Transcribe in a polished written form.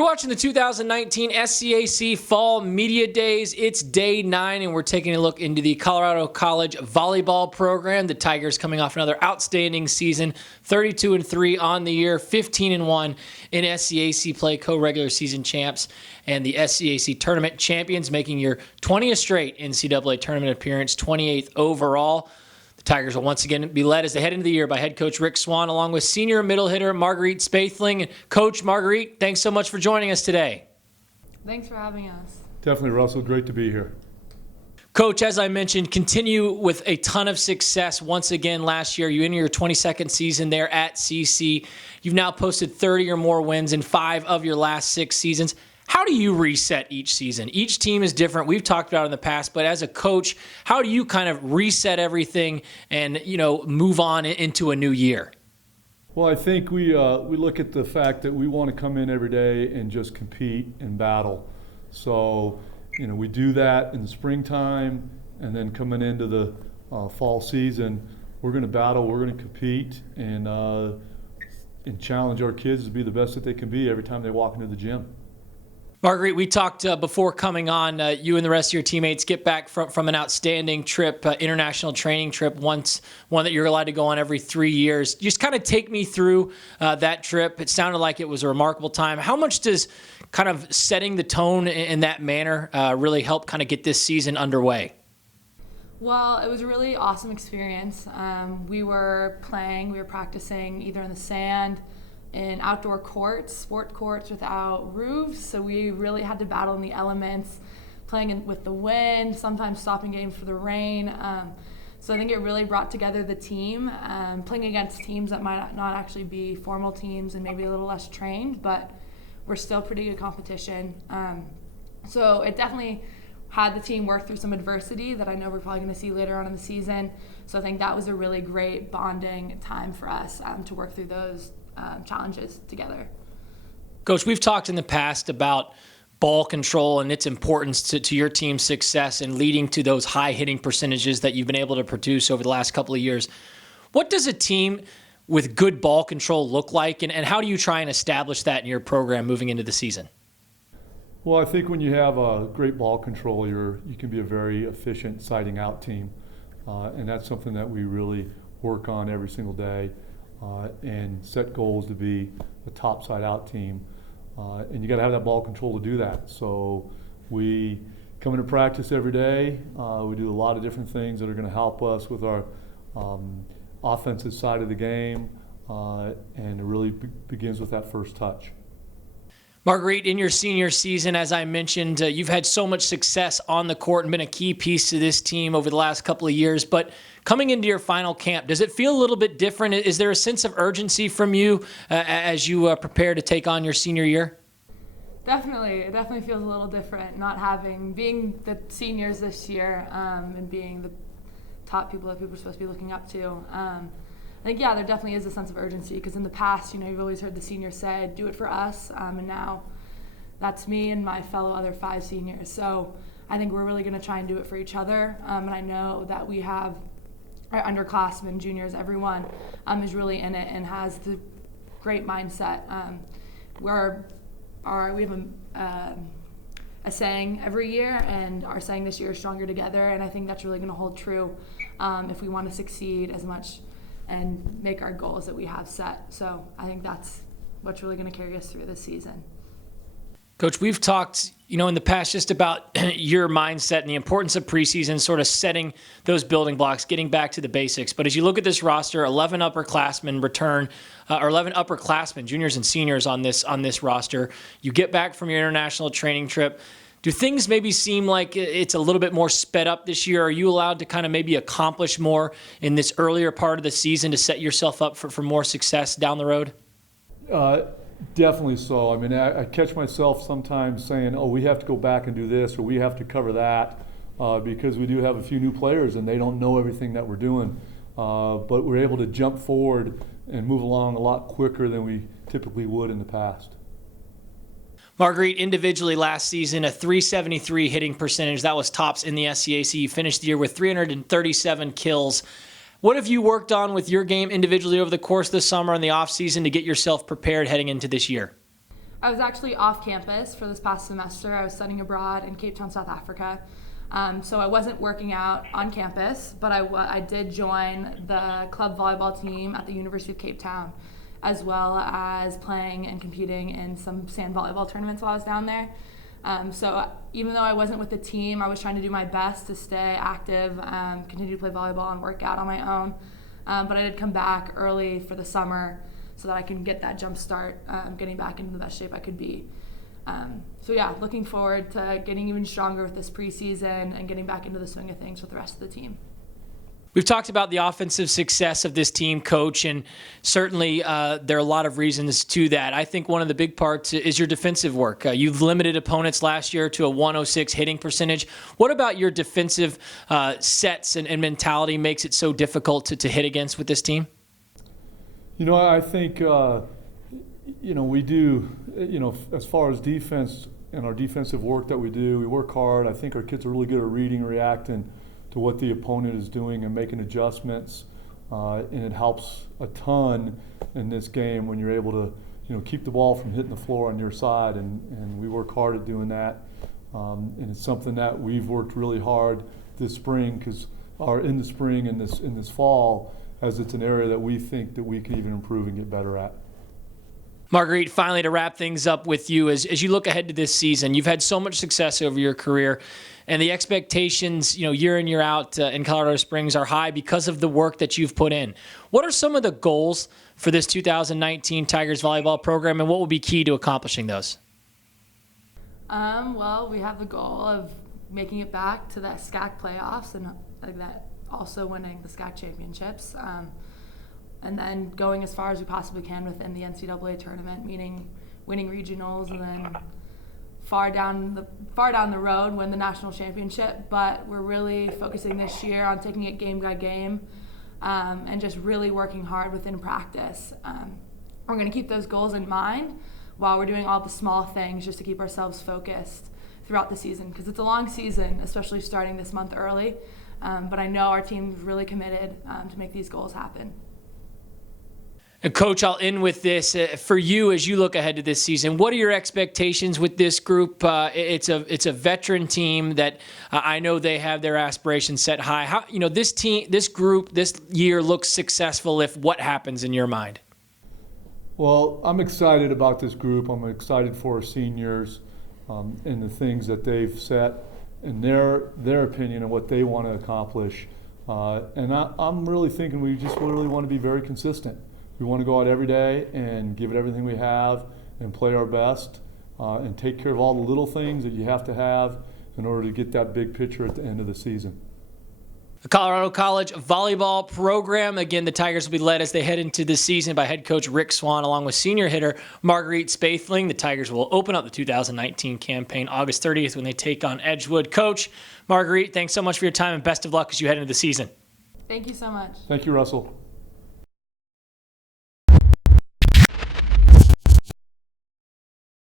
You're watching the 2019 SCAC Fall Media Days. It's day 9, and we're taking a look into the Colorado College Volleyball program. The Tigers coming off another outstanding season, 32-3 on the year, 15-1 in SCAC play, co-regular season champs, and the SCAC tournament champions, making your 20th straight NCAA tournament appearance, 28th overall. The Tigers will once again be led as they head into the year by head coach Rick Swan, along with senior middle hitter Marguerite Spaethling. Coach Marguerite, thanks so much for joining us today. Thanks for having us. Definitely, Russell. Great to be here. Coach, as I mentioned, continue with a ton of success once again last year. You enter your 22nd season there at CC. You've now posted 30 or more wins in 5 of your last 6 seasons. How do you reset each season? Each team is different. We've talked about it in the past, but as a coach, how do you kind of reset everything and, move on into a new year? Well, I think we look at the fact that we want to come in every day and just compete and battle. So, we do that in the springtime, and then coming into the fall season, we're going to battle, we're going to compete, and challenge our kids to be the best that they can be every time they walk into the gym. Marguerite, we talked before coming on, you and the rest of your teammates get back from an outstanding trip, international training trip, one that you're allowed to go on every 3 years. Just kind of take me through that trip. It sounded like it was a remarkable time. How much does kind of setting the tone in that manner really help kind of get this season underway? Well, it was a really awesome experience. We were practicing either in the sand, in outdoor courts, sport courts without roofs, so we really had to battle in the elements, playing with the wind, sometimes stopping games for the rain. So I think it really brought together the team, playing against teams that might not actually be formal teams and maybe a little less trained, but we're still pretty good competition. So it definitely had the team work through some adversity that I know we're probably going to see later on in the season. So I think that was a really great bonding time for us to work through those challenges together. Coach, we've talked in the past about ball control and its importance to your team's success and leading to those high hitting percentages that you've been able to produce over the last couple of years. What does a team with good ball control look like, and how do you try and establish that in your program moving into the season? Well, I think when you have a great ball control, you can be a very efficient siding out team, and that's something that we really work on every single day. And set goals to be a top side out team, and you got to have that ball control to do that. So we come into practice every day. We do a lot of different things that are going to help us with our offensive side of the game, and it really begins with that first touch. Marguerite, in your senior season, as I mentioned, you've had so much success on the court and been a key piece to this team over the last couple of years. But coming into your final camp, does it feel a little bit different? Is there a sense of urgency from you as you prepare to take on your senior year? Definitely. It definitely feels a little different being the seniors this year and being the top people that people are supposed to be looking up to. I think, there definitely is a sense of urgency because in the past, you've always heard the seniors say, do it for us, and now that's me and my fellow other 5 seniors. So I think we're really going to try and do it for each other, and I know that we have our underclassmen, juniors, everyone is really in it and has the great mindset. We have a saying every year, and our saying this year is Stronger Together, and I think that's really going to hold true if we want to succeed as much and make our goals that we have set. So I think that's what's really going to carry us through this season. Coach, we've talked, in the past just about your mindset and the importance of preseason, sort of setting those building blocks, getting back to the basics. But as you look at this roster, 11 upperclassmen return, or 11 upperclassmen, juniors and seniors on this roster. You get back from your international training trip. Do things maybe seem like it's a little bit more sped up this year? Are you allowed to kind of maybe accomplish more in this earlier part of the season to set yourself up for more success down the road? Definitely so. I mean, I catch myself sometimes saying, we have to go back and do this, or we have to cover that, because we do have a few new players and they don't know everything that we're doing. But we're able to jump forward and move along a lot quicker than we typically would in the past. Marguerite, individually last season, a 373 hitting percentage. That was tops in the SCAC. You finished the year with 337 kills. What have you worked on with your game individually over the course of the summer and the offseason to get yourself prepared heading into this year? I was actually off campus for this past semester. I was studying abroad in Cape Town, South Africa. So I wasn't working out on campus, but I did join the club volleyball team at the University of Cape Town, as well as playing and competing in some sand volleyball tournaments while I was down there. So even though I wasn't with the team, I was trying to do my best to stay active, continue to play volleyball and work out on my own. But I did come back early for the summer so that I can get that jump start, getting back into the best shape I could be. So yeah, looking forward to getting even stronger with this preseason and getting back into the swing of things with the rest of the team. We've talked about the offensive success of this team, Coach, and certainly there are a lot of reasons to that. I think one of the big parts is your defensive work. You've limited opponents last year to a 106 hitting percentage. What about your defensive sets and mentality makes it so difficult to hit against with this team? I think, we do, as far as defense and our defensive work that we do, we work hard. I think our kids are really good at reading, reacting to what the opponent is doing and making adjustments, and it helps a ton in this game when you're able to, keep the ball from hitting the floor on your side, and we work hard at doing that, and it's something that we've worked really hard this spring, in the spring and in this fall, as it's an area that we think that we can even improve and get better at. Marguerite, finally to wrap things up with you, as you look ahead to this season, you've had so much success over your career, and the expectations, year in, year out in Colorado Springs are high because of the work that you've put in. What are some of the goals for this 2019 Tigers volleyball program, and what will be key to accomplishing those? Well, we have the goal of making it back to the SCAC playoffs and that also winning the SCAC championships. And then going as far as we possibly can within the NCAA tournament, meaning winning regionals and then far down the road win the national championship. But we're really focusing this year on taking it game by game, and just really working hard within practice. We're going to keep those goals in mind while we're doing all the small things just to keep ourselves focused throughout the season, because it's a long season, especially starting this month early. But I know our team's really committed to make these goals happen. And Coach, I'll end with this. For you, as you look ahead to this season, what are your expectations with this group? It's a veteran team that I know they have their aspirations set high. How, this group, this year looks successful if what happens in your mind? Well, I'm excited about this group. I'm excited for our seniors and the things that they've set in their opinion and what they want to accomplish. And I'm really thinking we just really want to be very consistent. We want to go out every day and give it everything we have and play our best and take care of all the little things that you have to have in order to get that big picture at the end of the season. The Colorado College volleyball program. Again, the Tigers will be led as they head into this season by head coach Rick Swan, along with senior hitter Marguerite Spaethling. The Tigers will open up the 2019 campaign August 30th when they take on Edgewood. Coach, Marguerite, thanks so much for your time and best of luck as you head into the season. Thank you so much. Thank you, Russell.